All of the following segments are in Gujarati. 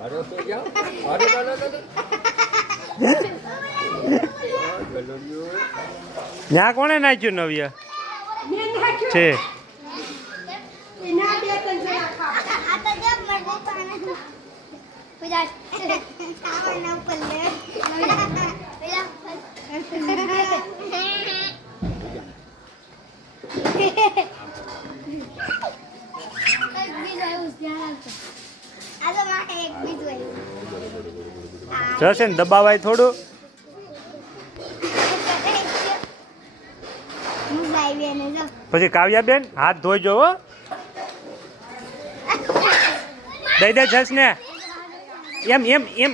અરે તો જાઓ અરે ત્યાં કોણે નાખ્યું નવ્ય છે જશે ને દબાવાય થોડું પછી કાવ્યાબેન હાથ ધોઈજો હો દઈ દે જશ ને એમ એમ એમ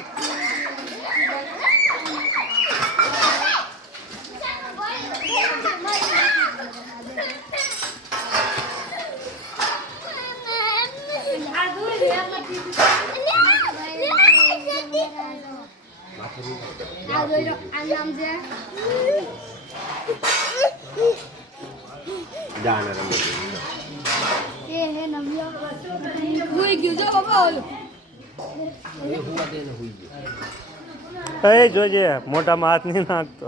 એ જોજે મોટામાં હાથ નહીં નાખતો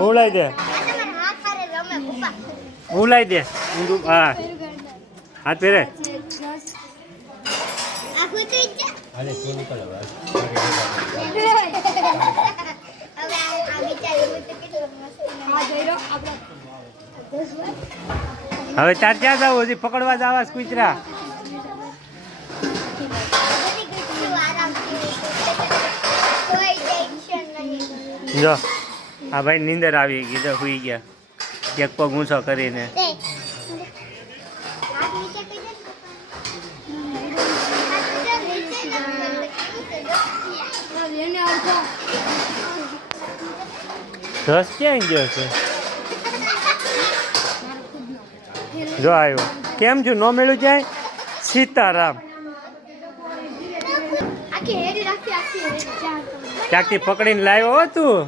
ઉલાઈ દે ઉલાઈ દે હા હાથ પહેરે હવે ચાર ક્યાં જાવ હજી પકડવા જવા કુતરા જો આ ભાઈ નીંદર આવી ગઈ તો સુઈ ગયા એક પગ ઊંચો કરીને રસ ક્યાં ગયો છે જો આવ્યો કેમ છું નો મેળ્યું જાય સીતારામ ક્યાંકથી પકડીને લાવ્યો હો તું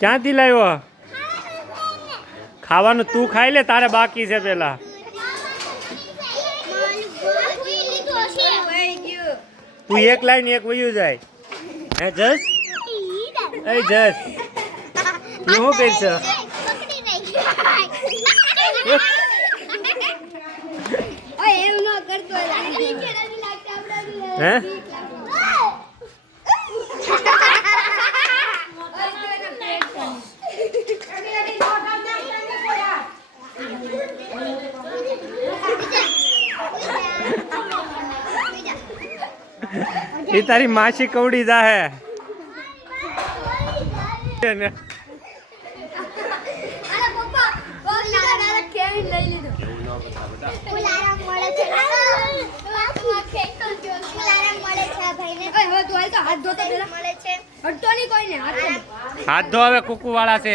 ક્યાંથી લાવ્યો ખાવાનું તું ખાઈ લે તારે બાકી છે પેલા તું એક લાઈને એક વયું જાય હે જસ એ જસ એ હું કરશો હે એ તારી માસી કવડી જાહે હાથ ધો હવે કુકુ વાળા છે